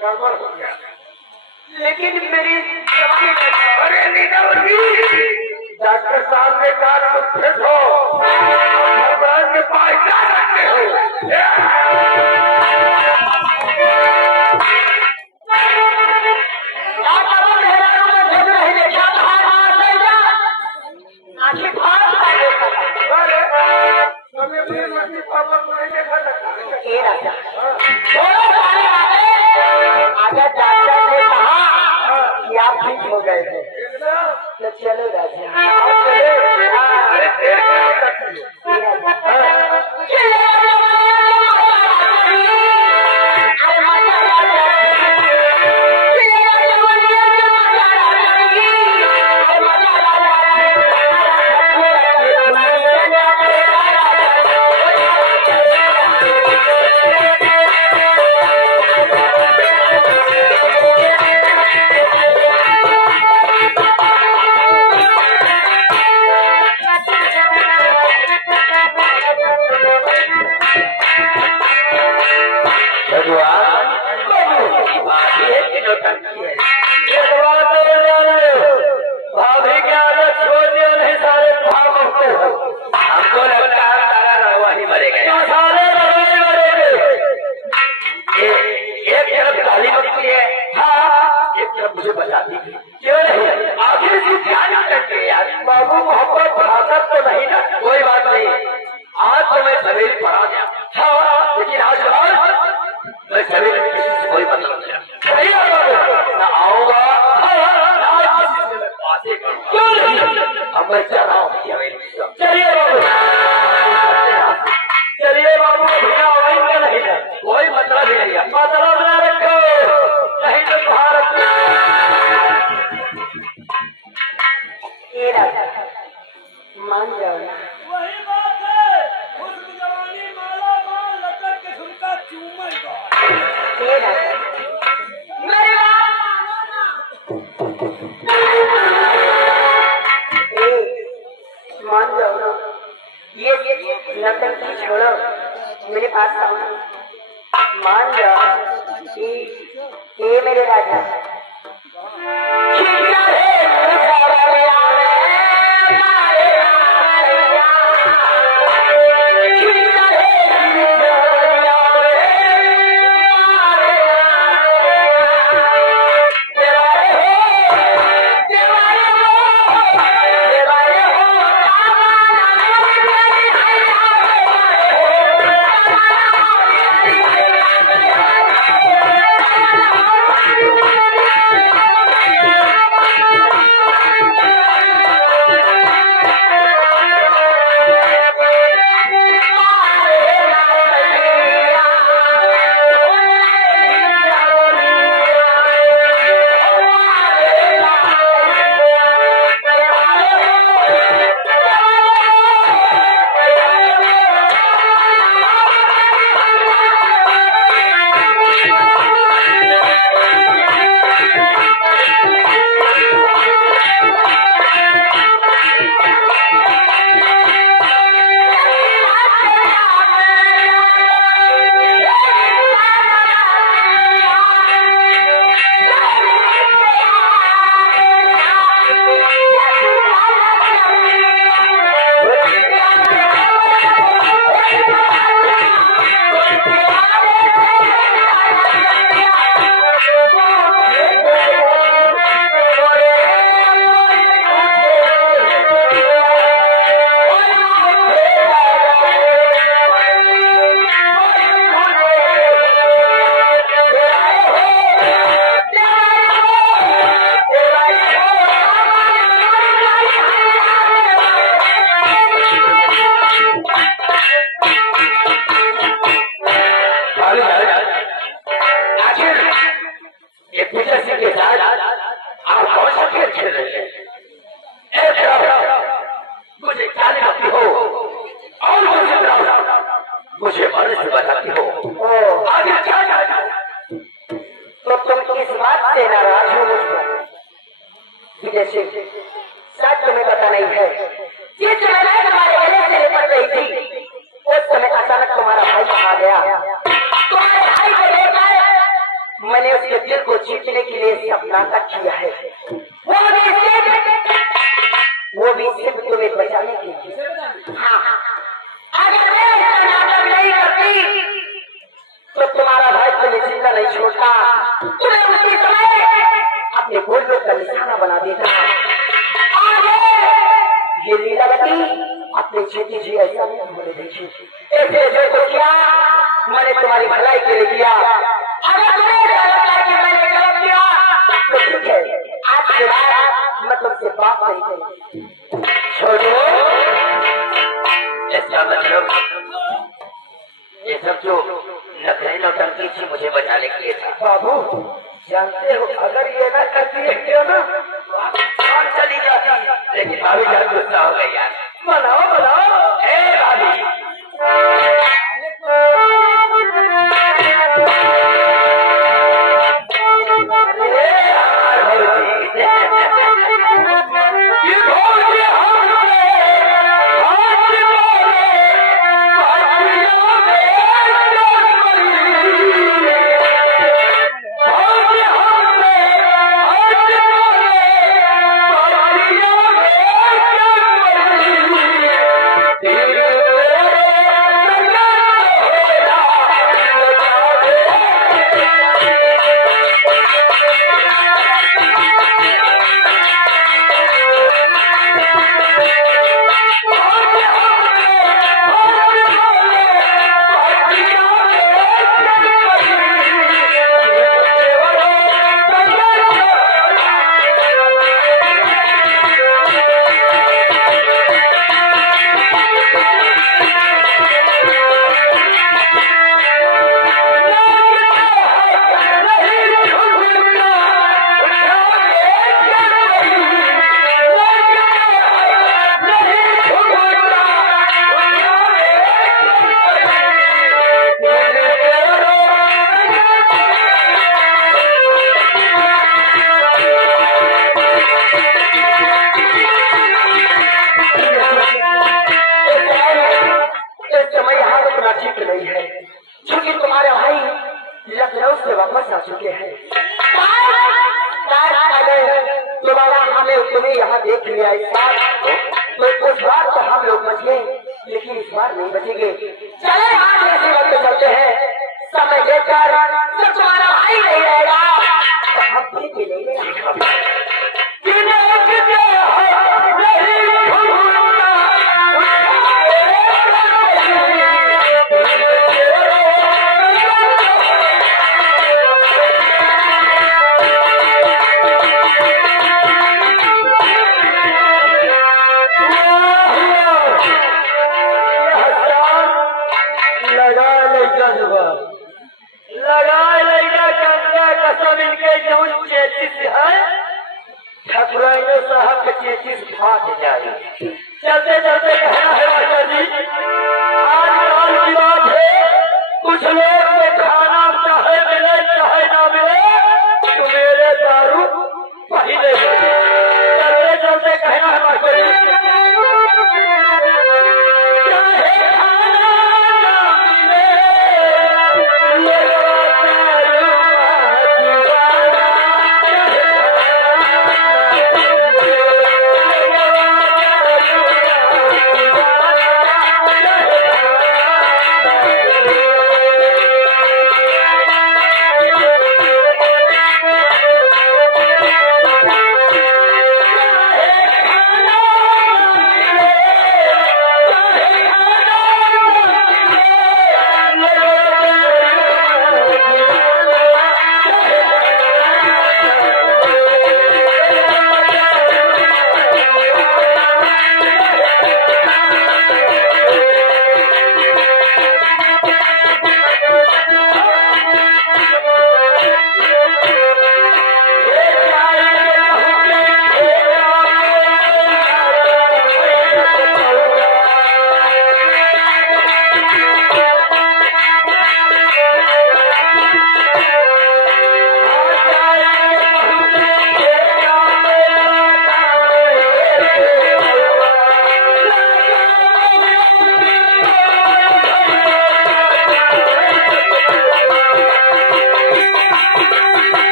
गड़बड़ हो गया। लेकिन मेरी जवानी अरे लीलावती, डॉक्टर साहब ने कहा तुम फिट हो, भगवान के पास जा सकते हो। हो गए थे तो चलो राजा मुझे बताती क्यों नहीं? आखिर से क्या करते यार? बाबू मोहब्बत भाषा तो नहीं ना? कोई बात नहीं, आज तो मैं सवेरे पढ़ा गया। हाँ, लेकिन आज मैं सवेरे किसी से कोई मतलब नहीं मैं आऊंगा। बातें क्यों नहीं? अब मैं चल रहा हूँ। चलिए बाबू, चलिए बाबू, बिना वही का नहीं है, कोई मतलब ही नहीं है। मतलब न रखो, नहीं तो भारत मान जाओ ना। वही बात है, हुस्न जवानी माला माल लटक के झुमका चूमेगा। मान जाओ ना, ये नौटंकी छोड़ो, मेरे पास आओ ना। मान जाओ ये मेरे राजा मुझे मन से बताती हो आगे क्या करना? तो तुम इस बात से नाराज हो मुझ पर? जैसे सच तुम्हें पता नहीं है, जिस समय मैं तुम्हारे गले से लिपट रही थी उस समय अचानक तुम्हारा भाई आ गया। तुम्हारे भाई को लेकर मैंने उसके दिल को जीतने के लिए सब नाटक किया है, वो भी सिर्फ तुम्हें बचाने के लिए। हाँ, अगर मैं ऐसा नाटक नहीं करती तो तुम्हारा भाई तुम्हें जिंदा नहीं छोड़ता, तुम्हें उसी समय अपने गोलों का निशाना बना देता। ये लीलावती अपने जीती जी ऐसा नहीं होने देखी, ऐसे जो तो किया मैंने तुम्हारी भलाई के लिए किया। अगर तुम्हें ऐसा लगता है कि मैंने गलत किया तो ठीक है, आज के बाद मैं तुमसे बात नहीं करूंगी। छोड़ो, इसका मतलब ये सब जो नखरे नौटंकी थी मुझे बचाने के लिए था। बाबू जानते हो अगर ये ना करती है क्यों ना कौन चली जाती, लेकिन भाभी जान गुस्सा हो गई यार। बनाओ बनाओ। ए भाभी, लखनऊ से वापस आ चुके हैं। दोबारा हमें तुम्हें यहाँ देख लिया इस बार, तो उस बार तो हम लोग बच गए, लेकिन इस बार नहीं बचेंगे। चले आज ऐसे वक्त चलते हैं, समय देकर जब तुम्हारा भाई नहीं रहेगा तो हम भी मिलेंगे। चलते चलते कहना है मास्टर जी, आजकल की बात है, कुछ लोग को खाना चाहे मिले चाहे ना मिले तो मेरे दारू पहले चलते चलते कहना है मास्टर जी, चाहे खाना ना मिले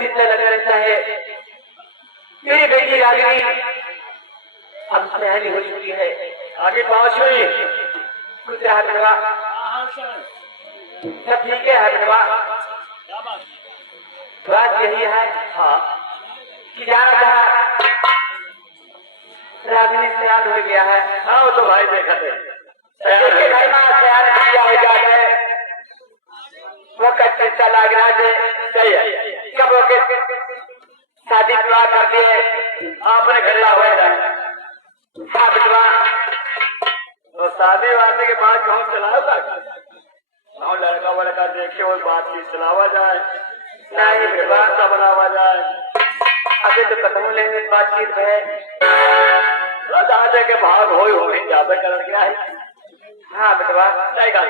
चिंता लगा रहता है। मेरी बेटी रागिनी अब सयानी हो चुकी है, आगे पास हुई। कुछ है बेटवा, हाँ सर, सब ठीक है बेटवा। क्या बात? बात यही है हाँ कि जाना था रागिनी सयान हो गया है। हाँ, वो तो भाई देखा थे देखिए भाई माँ सयान किया हो जाता है, वक्त चिंता लग रहा है। सही है। कब हो के शादी विवाह कर दिए आपने घर ला हुआ है हाँ बेटवा। तो शादी वादी के बाद गाँव चलाओ गाँव लड़का वड़का देखे और बात की चलावा जाए, नहीं बेटवा, का बनावा जाए। अभी तो कदम लेने की बातचीत है। जहाँ के भाग हो ज्यादा कारण क्या है। हाँ बेटवा, सही बात।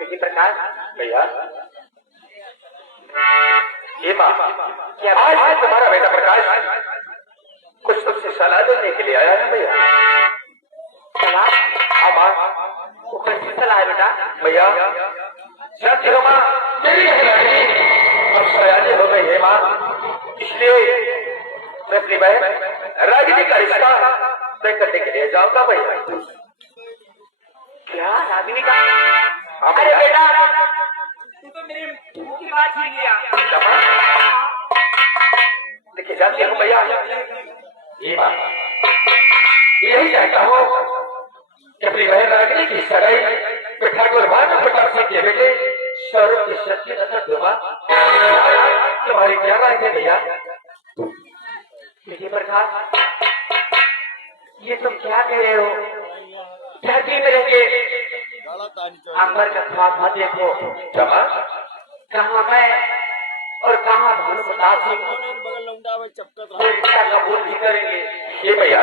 लेकिन प्रकाश भैया ये माँ क्या आज तुम्हारा बेटा प्रकाश कुछ तुमसे सलाह लेने के लिए आया है भैया? सलाह? हाँ माँ, वो कैसी सलाह है बेटा? भैया सच हो माँ, मेरी अब सयानी हो गई है माँ, इसलिए मैं अपनी बहन रागिनी का रिश्ता तय करने के लिए जाऊंगा भैया। क्या रागिनी का? अरे बेटा तू तो मेरे मुंह की बात छीन लिया। देखिए जानते हो भैया, ये बात यही चाहता हूँ कि अपनी बहन रागिनी की सगाई में ठाकुर भानु प्रताप सिंह के बेटे सौरभ की सच्ची नजर दूंगा। तुम्हारी क्या राय है भैया? देखिए प्रकाश, ये तुम क्या कह रहे हो? धरती में रह अंबर का ख्वाब मत देखो। जमा कहाँ मैं और कहाँ भानु प्रताप सिंह वो रिश्ता कबूल भी करेंगे। ये भैया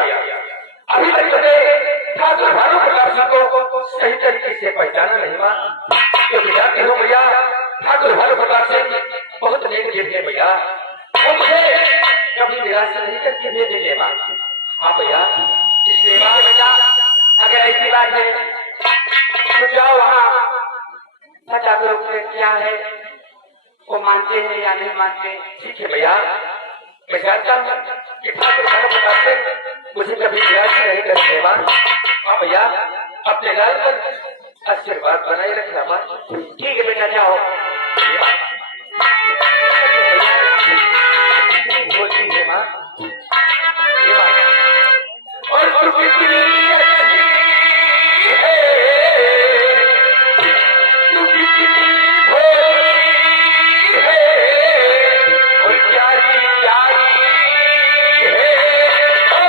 अभी तक तुम्हें ठाकुर भानु प्रताप सिंह को सही तरीके से पहचाना नहीं हुआ, क्योंकि जानते हो भैया ठाकुर भानु प्रताप सिंह बहुत नेक जीत है भैया, वो मुझे कभी निराश नहीं करके दे देंगे माँ। हाँ भैया, इसलिए माँ बेटा अगर ऐसी बात है तो जाओ वहाँ पता करो कि क्या है, वो मानते हैं या नहीं मानते। ठीक है भैया, मैं जानता हूँ कि ठाकुर भानु प्रताप सिंह मुझे कभी निराश नहीं करेंगे माँ। हाँ भैया, अपने लाल पर आशीर्वाद बनाए रखना माँ। ठीक है बेटा, जाओ। होती है माँ, ये माँ और तू कितनी अच्छी है, तू कितनी भोली है और प्यारी प्यारी है। ओ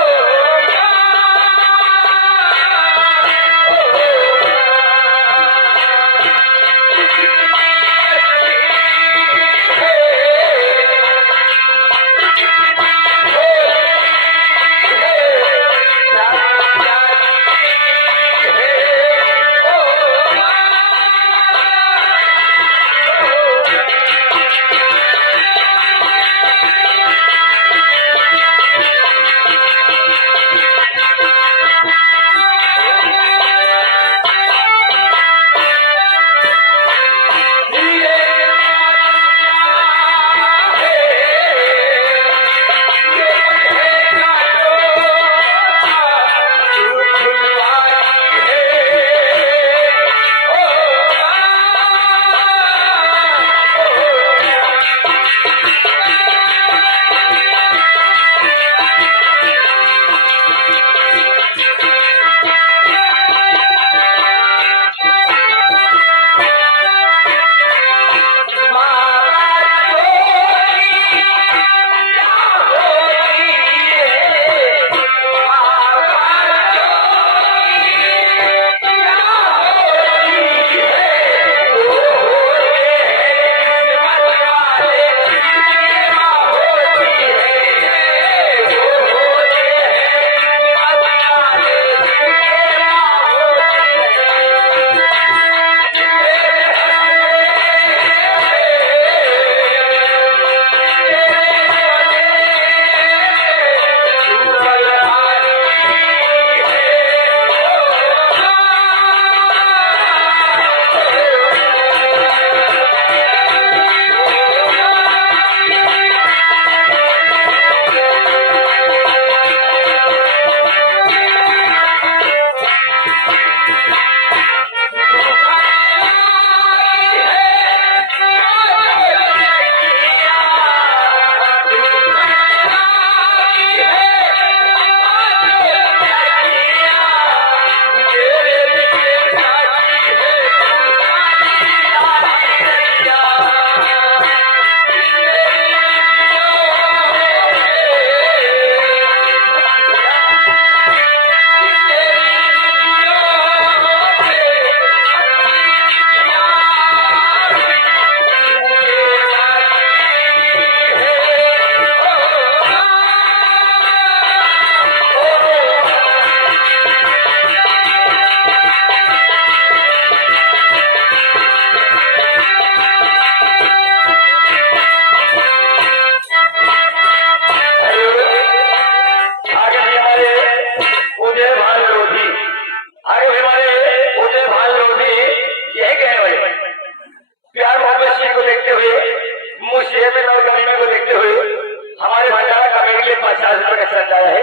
के लिए 50 रुपए का चल रहा है।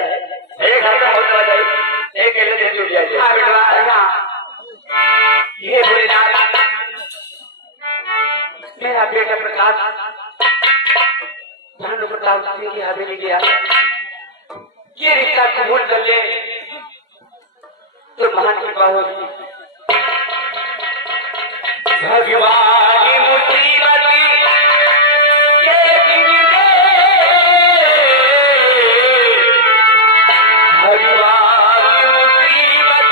एक हाथ में होता है, एक केले दे दो जाइए। हाँ बेटवा ये भोलेनाथ मेरा बेटा प्रकाश भानु प्रताप सिंह की हवेली गया, ये रिश्ता कबूल कर ले तो महान कृपा होगी। भगवान मुसीबत के दिन दे, भगवान मुसीबत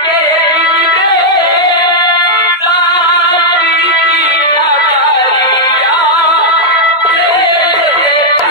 के दिन दे, साथी की खबरिया देता।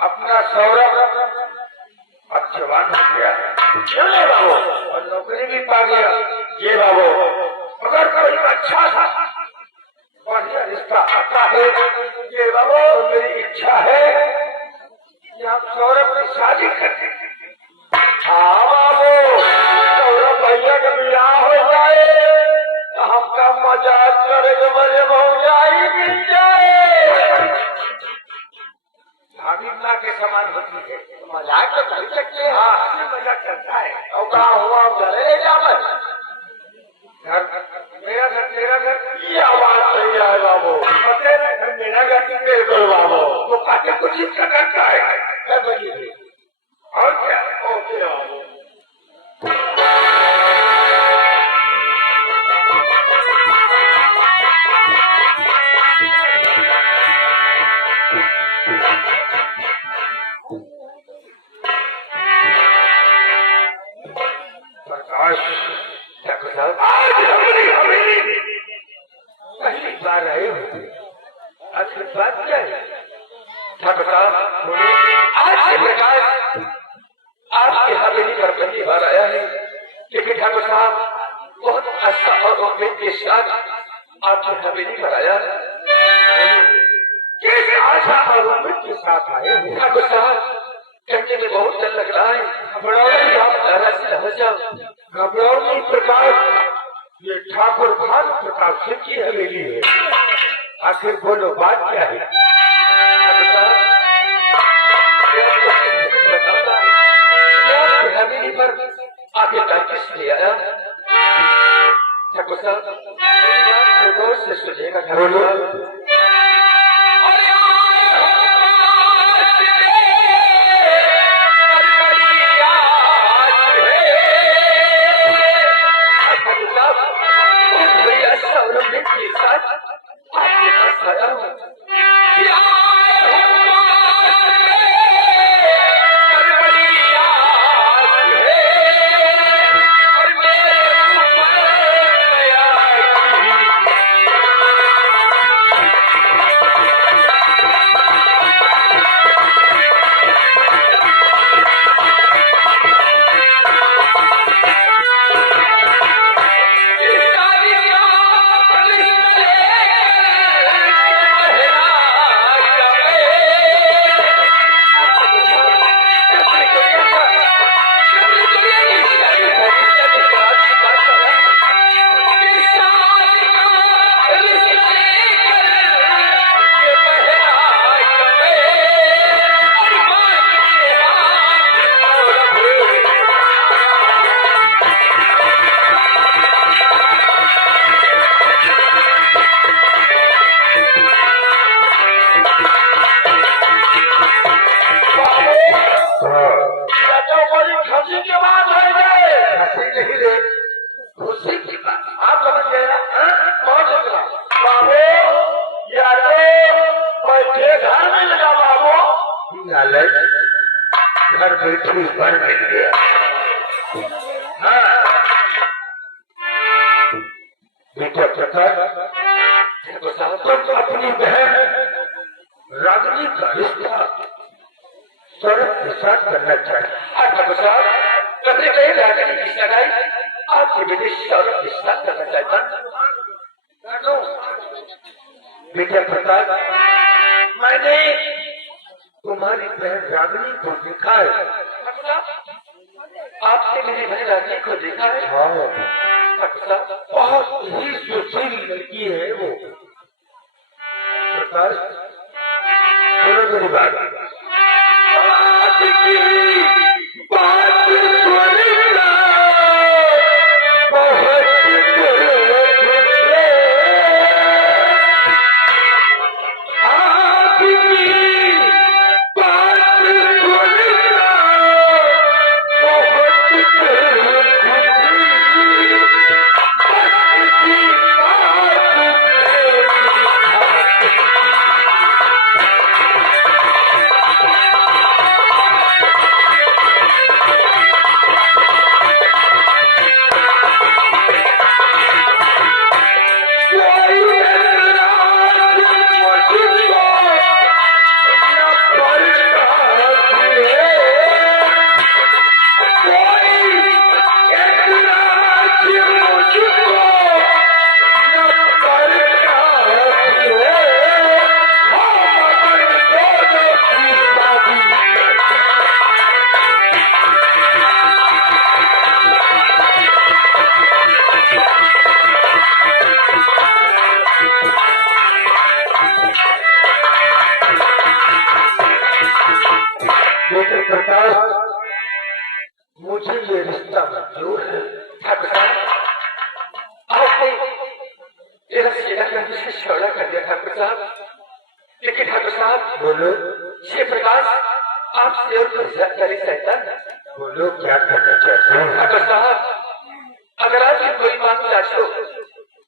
अपना सौरभ अच्छवान हो गया है बाबू, और नौकरी भी पा गया। ये बाबू अगर कोई अच्छा सा बढ़िया रिश्ता आता है, ये बाबू मेरी इच्छा है कि आप सौरभ की शादी कर दें। हाँ बाबू, सौरभ भैया का विवाह हो जाए तो हमका मजाक करे तो मजे हो जाए, मिल जाए। भाभी माँ के समान होती है, मजाक तो कर सकते हैं। हाँ हंसी मजाक करता है। और कहा हुआ घरे ले जाओ, घर मेरा घर तेरा घर, ये आवाज सही है बाबू। तेरा घर मेरा घर कितने करो बाबू, तो काटे कुछ इसका करता है। और क्या ओके बाबू। आज हमारी हवेली में पहली बार आए हो, आखिर बात क्या है? ठाकुर साहब बोले, आज के प्रकाश आपकी हवेली पर पहली बार आया है, लेकिन ठाकुर साहब बहुत आशा और उम्मीद के साथ आपकी हवेली पर आया। किस आशा और उम्मीद के साथ आए हैं? ठाकुर साहब करने में बहुत डर लग रहा है, घबराओ आप नाराज से हो जाओ। घबराओ नहीं प्रकाश, ये ठाकुर भानु प्रताप सिंह की हवेली है। आखिर बोलो बात क्या है? हवेली पर आगे किस लिए आया? ठाकुर साहब गौर से सुनिएगा। ठाकुर साहब के साथ आपके पास आया हूँ। बैठी पर मिल गया। हाँ बेटा प्रकाश, तुम अपनी बहन रागिनी का रिश्ता सौरभ के साथ करना चाहिए। ठाकुर साहब, अपने बहन रागिनी की सगाई आपके बेटे सौरभ के साथ करना चाहता। बेटा प्रकाश, मैंने तुम्हारी बहन रागिनी को देखा है। आपने मेरी बहन रागिनी को देखा है? हाँ ठाकुर साहब, बहुत ही सुशील लड़की है वो। प्रकाश सुनो मेरी बात, मुझे ये रिश्ता मंजूर है। ठाकुर साहब, आपने तेरा सेना करने से शौड़ा कर दिया ठाकुर साहब, लेकिन ठाकुर साहब बोलो। श्री प्रकाश आपसे और कुछ जानकारी चाहता है। बोलो क्या करना चाहते हो? ठाकुर साहब, अगर आपकी कोई मांग चाहते हो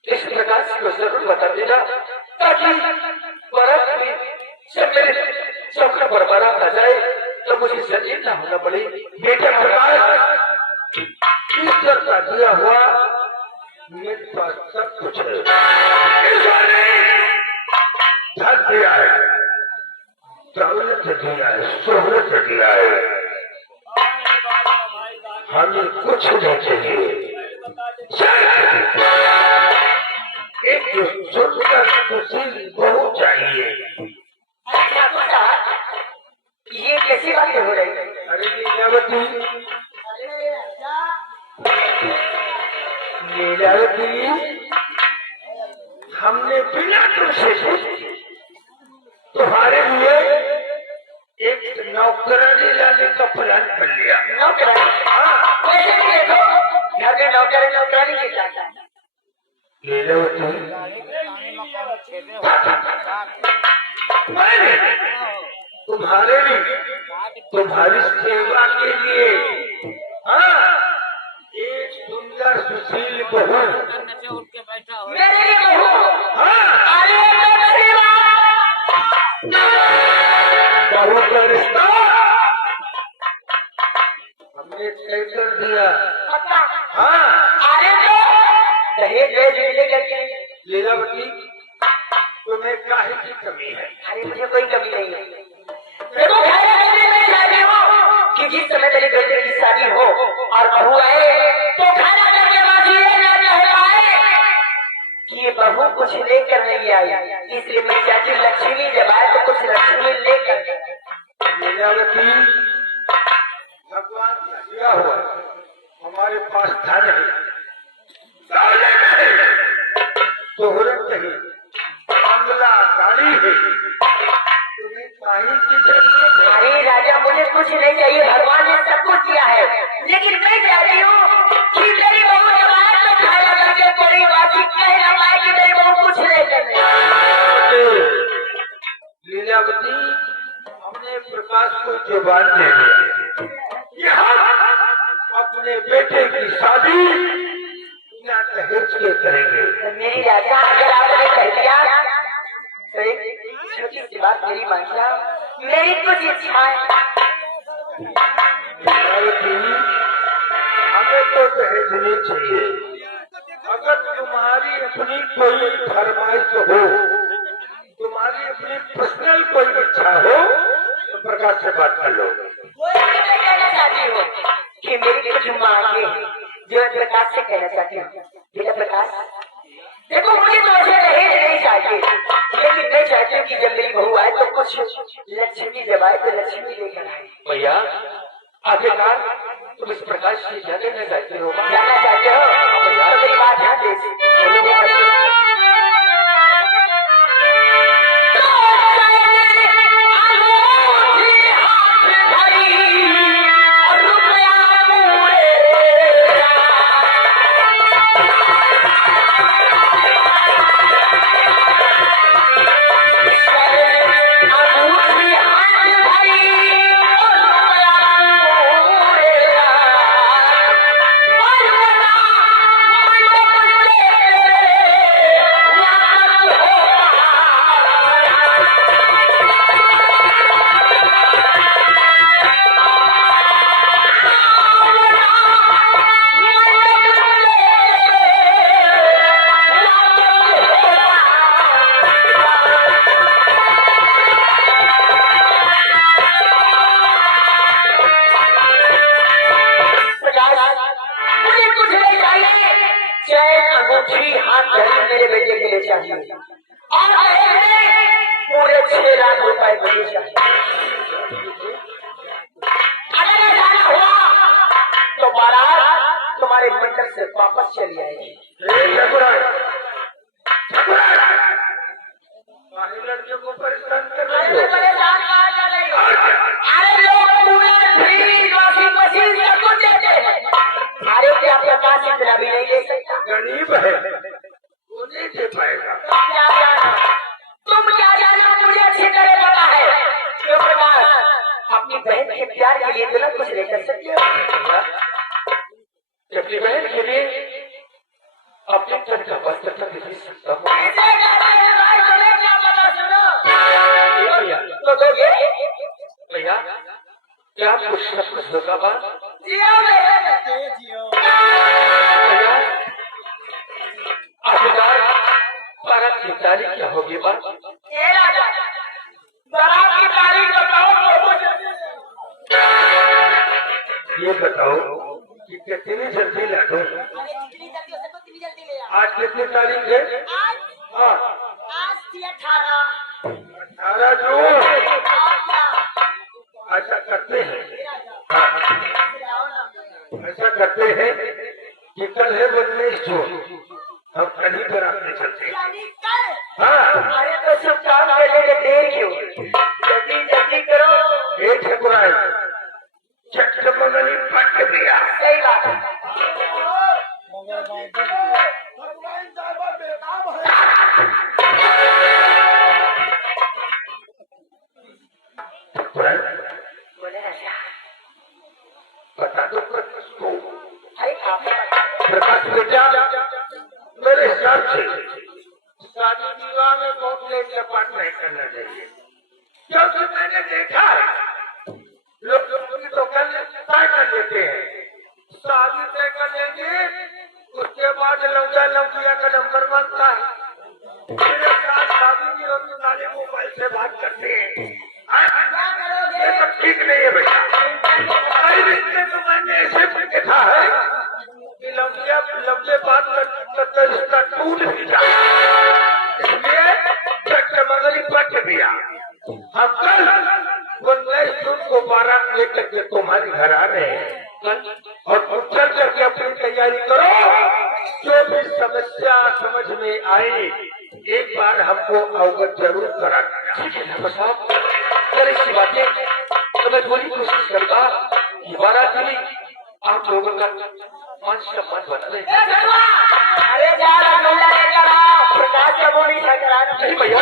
इस प्रकाश को जरूर बता देना, ताकि बारात में जब मेरे चौखा पर बारात आ जाए तो मुझे सजीव न होना पड़े। बेटे प्रकाश, ईश्वर का दिया हुआ मेरे पास सब कुछ है। ईश्वर ने धन दिया है, दौलत दिया है, शोहरत दिया है, हमें कुछ नहीं चाहिए। एक सुंदर सुशील बहू चाहिए। ये कैसी बातें हो रही है? अरे लीलावती, लीलावती, हमने बिना तुमसे तुम्हारे लिए एक नौकरानी लाने का प्लान कर लिया। नौकरानी? हाँ, वैसे भी देखो घर में नौकरानी के चाहता है। लीलावती, तुम्हारे लिए, तुम्हारी सेवा के लिए, हाँ, एक सुंदर सुशील बहू मेरे लिए बहू? हाँ, अरे बहू का रिश्ता हमने तय कर दिया। हाँ, अरे तो दहेज लेकर लीलावती, तुम्हें काहे की कमी है? अरे मुझे कोई कमी नहीं है। देखो मैं चाहती हूँ कि जिस समय मेरे बेटे की शादी हो और बहू आए तो खाना करके बाकी आए कि ये बहू कुछ लेकर नहीं आई, इसलिए मैं चाहती हूँ लक्ष्मी जब आए तो कुछ लक्ष्मी लेकर। लीलावती, भगवान का दिया हुआ हमारे पास धन है, दौलत है, शोहरत है, बंगला गाड़ी है, तुम्हें काहे की जरूरत है? अरे राजा, मुझे कुछ नहीं चाहिए, भगवान ने सब कुछ दिया है, लेकिन मैं चाहती हूँ कि मेरी बहू जब आए तो खाना करके बड़ी बाकी कह ना पाए कि मेरी बहू कुछ नहीं करने। लीलावती, हमने प्रकाश को जुबान दे दिया, हम अपने बेटे की शादी बिना दहेज के करेंगे। तो मेरी राजा, अगर आपने कह दिया तो एक छोटी सी बात मेरी मानिया, मेरी कुछ इच्छाएं हमें तो दहेज नहीं चाहिए। अगर तुम्हारी अपनी कोई फरमाइश हो, तुम्हारी अपनी पर्सनल कोई इच्छा हो, तो प्रकाश से बात कर लो। मैं कहना चाहती हूँ कि मेरी कुछ मांगे जो मैं प्रकाश से कहना चाहती हूँ। बेटा प्रकाश, देखो मुझे तो ऐसे नहीं चाहिए, लेकिन मैं चाहती हूँ कि जब मेरी बहू आए तो कुछ लक्ष्मी जब आए तो लक्ष्मी लेकर आए। भैया आखिरकार तुम इस प्रकार से क्या कहना चाहते हो? जाना चाहते हो तो मेरी बात ध्यान दे सुनो। मेरे बेटे के लिए चाहिए और पूरे 6 लाख रुपए मुझे चाहिए। अगर ऐसा हुआ तो बारात तुम्हारे मंडप से वापस चली आएगी। लड़कियों को परेशान कर परेशान कहा जा रही हो? अरे लोग वॉशिंग मशीन सब कुछ देते हैं, अरे क्या प्रकाश इतना भी नहीं ले सकता? गरीब है वो नहीं दे पाएगा। तुम क्या जाना मुझे अच्छी तरह पता है। क्यों प्रकाश, अपनी बहन के प्यार के लिए तो ना कुछ नहीं कर सकते हो? अपनी बहन के लिए अपने तन का वस्त्र तक दे सकता हूँ। भैया तो दोगे? भैया क्या आपको सब कुछ होगा बात? भैया आखिरकार बारात की तारीख क्या होगी बात? बारात की तारीख बताओ। ये बताओ कि कितनी जल्दी ला दो? आज कितनी तारीख है? हाँ आज थी 18 जून। ऐसा करते हैं, हाँ, ऐसा करते हैं कि कल है 19 जून, हम कल ही पर आपने चलते हैं। हाँ अरे तो सब काम करने में देर क्यों? जल्दी जल्दी करो। एक है बुराई चक्रमंगली पट दिया। सही बात है। बोले ऐसा बता दो प्रकाश को। अरे आप प्रकाश बेटा, मेरे हिसाब से शादी विवाह में बहुत लेट चपाट नहीं करना चाहिए, क्योंकि मैंने देखा है लोग तो तय कर लेते हैं, शादी तय कर लेंगे, उसके बाद लौटा लौटिया का नंबर बनता है, मेरे साथ शादी की होती सारे मोबाइल से बात करते हैं। ये सब ठीक नहीं है भैया। कई रिश्ते तो मैंने ऐसे भी देखा है कि लंबे बात करते रिश्ता टूट भी जाए, इसलिए चक्रमंगली पट दिया। हम कल 19 जून को बारात लेकर के तुम्हारे घर आ रहे हैं और तुम चल करके अपनी तैयारी करो। जो भी समस्या समझ में आई एक बार हमको अवगत जरूर करा देना। ठीक है ठाकुर साहब, अगर ऐसी बातें तो मैं पूरी कोशिश करता कि बारात में आप लोगों का मान सम्मान बना रहे। अरे लेकर आओ, प्रकाश का वो नहीं करा। नहीं भैया,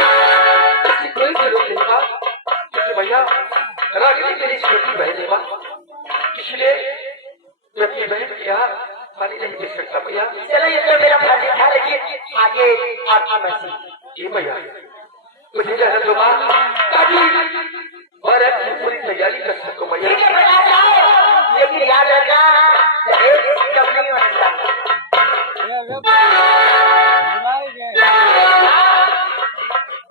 इसकी कोई जरूरत नहीं था, क्योंकि भैया रागिनी मेरी छोटी बहन है बात, इसलिए मैं अपनी बहन के यहाँ पानी नहीं दे सकता भैया। चलो ये तो मेरा फर्ज था, लेकिन आगे आपकी मर्जी। जी भैया, मुझे जाना दो बात, ताकि बरत की पूरी तैयारी कर सको मैया। ठीक है बेटा जाओ, लेकिन याद रखना दहेज कम नहीं होना चाहिए।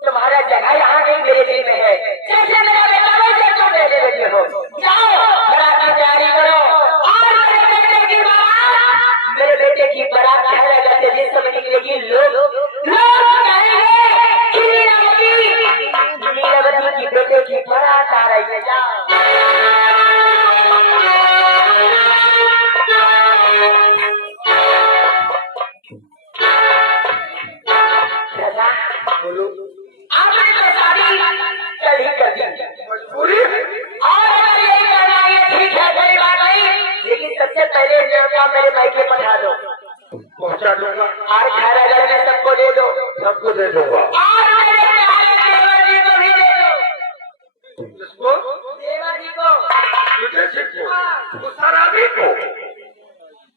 तुम्हारा जगह यहाँ नहीं मेरे दिल में है। जैसे मेरा बेटा वैसे तुम मेरे बेटे हो। जाओ बारात की तैयारी करो और मेरे बेटे की बारात खैर से जिस समय निकलेगी लोग कहेंगे कि लीलावती की बेटे की बारात आ रही है। जाओ बोलो। आपने तो शादी कल ही कर दी मजबूरी और अगर यही करना है ठीक है, कोई बात नहीं, लेकिन सबसे पहले लड़का मेरे भाई के पढ़ा दो पहुंचा दूंगा और खैरागढ़ में सबको दे दो सबको दे दूंगा। और मेरे प्यारे देवर जी को भी दे दो। किसको? देवर जी को विदेशी को, उस शराबी को,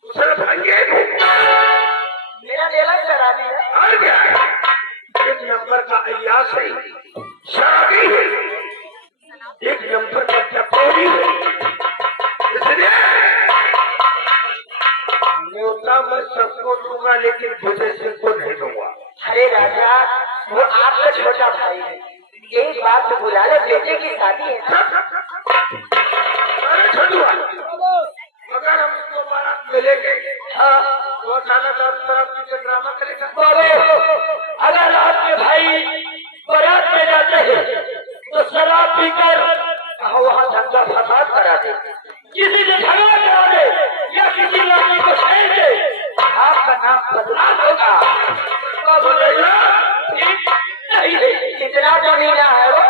उस भाग्य को। मेरा देवर शराबी है। और क्या है? एक नंबर का अय्यास है, शराबी है, एक नंबर का टपोरी है। इसलिए न्योता मैं सबको दूंगा लेकिन विदेशी को नहीं दूंगा। अरे राजा वो आपका छोटा भाई है, एक बात तो बुला लो, बेटे की शादी है ना। अरे छोटुआ, अगर हम इसको बारात में ले गए तो अचानक और तरफ की ड्रामा करेगा। अगर आपके भाई बारात में जाते हैं तो शराब पीकर वहाँ दंगा फसाद करा दे, किसी से झगड़ा करा दे या किसी लड़की को छेड़ दे, आपका नाम बदनाम होगा। नहीं है, इतना तो मीना है वो।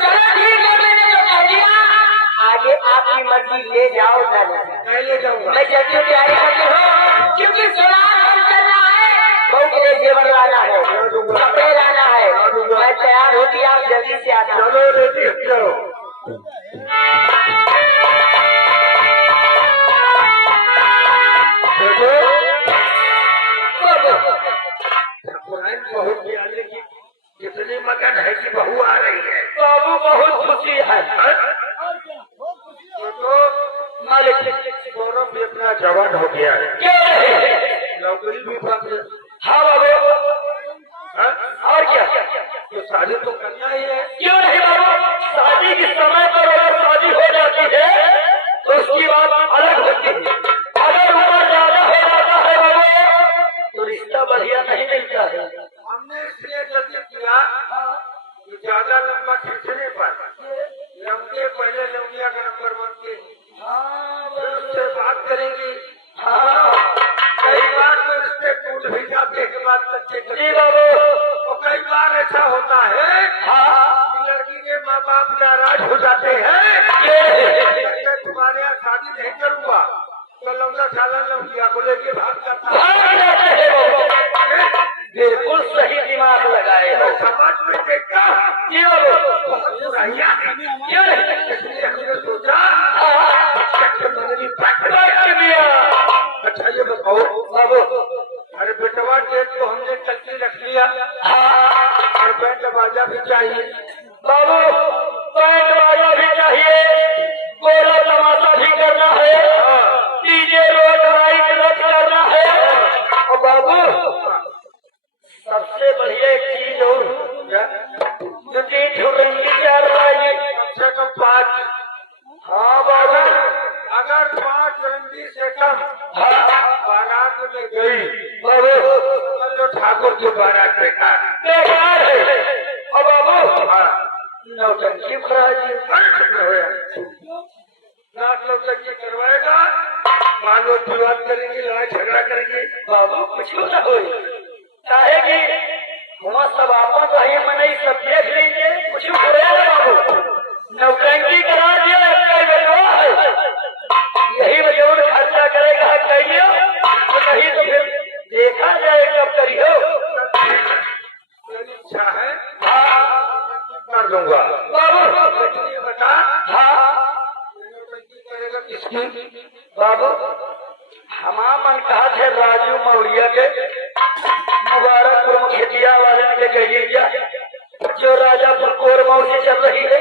चलो ठीक है, मैंने तो कह दिया, आगे आपकी मर्जी, ले जाओ ना ले जाओ। मैं ले जाऊंगा। मैं जल्दी तैयारी करती हूँ क्योंकि सुनार करना है, बहू के लिए जेवर लाना है, कपड़े लाना है। मैं तैयार होती, आप जल्दी से आना। चलो रेडी चलो। बहुत प्यारे की कितनी मगन है कि बहू आ रही है। बाबू बहुत खुशी है। तो मालिक गौरव भी अपना जवान हो गया है, क्यों नहीं? नौकरी भी बंद है। हाँ बाबू, हाँ? और क्या? तो शादी तो करना ही है। क्यों नहीं बाबू? शादी के समय पर अगर शादी हो जाती है तो उसकी बात अलग होती है। अगर उम्र ज्यादा हो जाता है बाबू तो रिश्ता बढ़िया नहीं मिलता है। हमने इसलिए जल्दी किया कि ज्यादा लंबा खींचने पर लंबे पहले लंबिया का नंबर बनते फिर उससे बात करेंगे। कई बार तो रिश्ते टूट भी जाते हैं बाद बच्चे जी बाबू। तो कई बार ऐसा होता है कि लड़की के माँ बाप नाराज हो जाते हैं कि तुम्हारे यहाँ शादी नहीं करूंगा तो लंबा सालन लंबिया को लेके भाग जाता है। भाग जाते हैं बाबू। बिल्कुल सही दिमाग लगाए हो। समाज में देखा जी बाबू। बहुत बुराइयां हैं। क्यों नहीं? इसलिए हमने सोचा कर दिया। अच्छा ये बताओ बाबू। अरे बेटवा डेट तो हमने कल की रख लिया और बैंड बाजा भी चाहिए। बाबू बैंड बाजा भी चाहिए, गोला तमाशा भी करना है, डीजे रोड लाइट रद्द करना है। और बाबू सबसे बढ़िया एक चीज और जो चीज रंगी चार लाइए कम से कम 5। हाँ बाबू। अगर 5 रंडी से कम हाँ बारात में गई बाबू तो ठाकुर की बारात बेकार बेकार है। और बाबू हाँ नौटंकी खराब नाच नौटंकी करवाएगा, मानो विवाद करेंगे, लड़ाई झगड़ा करेंगे। बाबू कुछ ना हो, चाहे कि वहाँ सब आपा कहीं मनाई सब देख लीजिए, कुछ होएगा बाबू। नौटंकी करा दिया, इसका बेटवा है, यही बजौर खर्चा करेगा कहियो, तो नहीं तो फिर देखा जाए कब करियो। मेरी इच्छा है हाँ कर दूंगा बाबू। लेकिन ये बता हाँ नौटंकी करेगा किसकी? बाबू हमारा मन कहा थे राजू मौर्य के मुबारकपुर मुखिया वाले के कहिए जो राजापुर कोरमाऊ से चल रही है।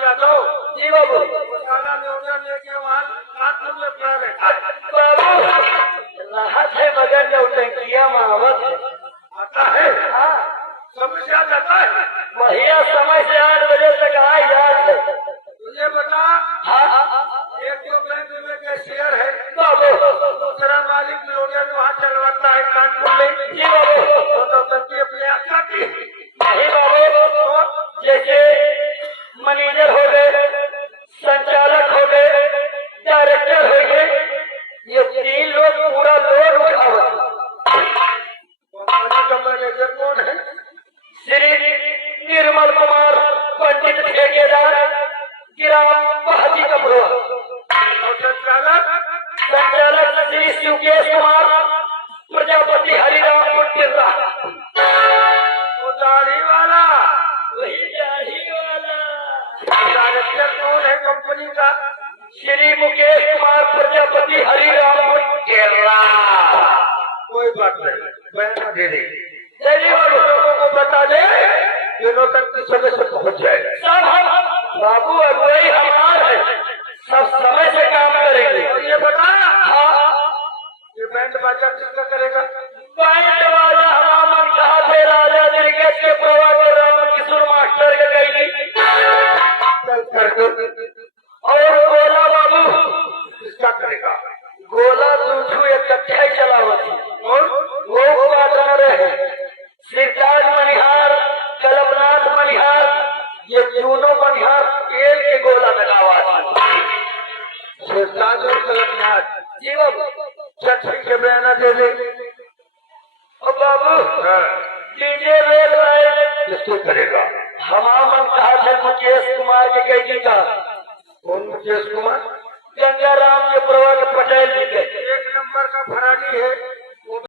यादव जी बाबू। वो साला न्योता लेके वहाँ हाथ में पड़ा रहता है। बाबू राहत है मगर नौटंकिया महावत है। आता है हाँ समस्या जाता है। भैया समय से 8 बजे तक आ जात है। तुझे बता हाँ एक तो बैंक में कैशियर है, बाबू। दूसरा मालिक लोग वहाँ चलवाता है कानपुर में। जी बाबू। दोनों बच्चे अपने आप करती है। नहीं बाबू, जैसे मैनेजर हो गए, संचालक हो गए, डायरेक्टर हो गए, ये 3 लोग पूरा लोड उठावत। कंपनी का मैनेजर कौन है? श्री निर्मल कुमार पंडित ठेकेदार ग्राम बहाजी कपड़ो। और संचालक श्री सुकेश कुमार प्रजापति हरिराम टिर्रा। वो दाढ़ी वाला वही दाढ़ी वाला। डायरेक्टर कौन है कंपनी का? श्री मुकेश कुमार प्रजापति हरिराम टिर्रा। कोई बात नहीं, बयान दे दे। चलिए लोगों को बता दे, दिनों तक की समय से पहुंच जाएगा। सब हम बाबू अगुवाई हमार है, सब समय से काम करेंगे। और ये बता हाँ ये बैंड बाजा किसका करेगा? बैंड वाला हमामन कहा थे राजा दिलगज के प्रवक्ता राम किशोर मास्टर के कही। चल करके और गोला बाबू किसका करेगा? गोला दूठू इकट्ठा ही चलावती और वो बात रहे। सिरताज मनिहार, कलमनाथ मनिहार, ये दोनों मनिहार एक के गोला लगावा थी। सिरताज और कलमनाथ। जी बाबू। चट्टी के बयाना दे दे। और बाबू हाँ, डीजे रेल रहे किसको करेगा? हमामन कहा थे मुकेश कुमार के कही का। कौन मुकेश कुमार? गंगाराम के प्रवक्ता पटेल जी के। 1 नंबर का फराडी है।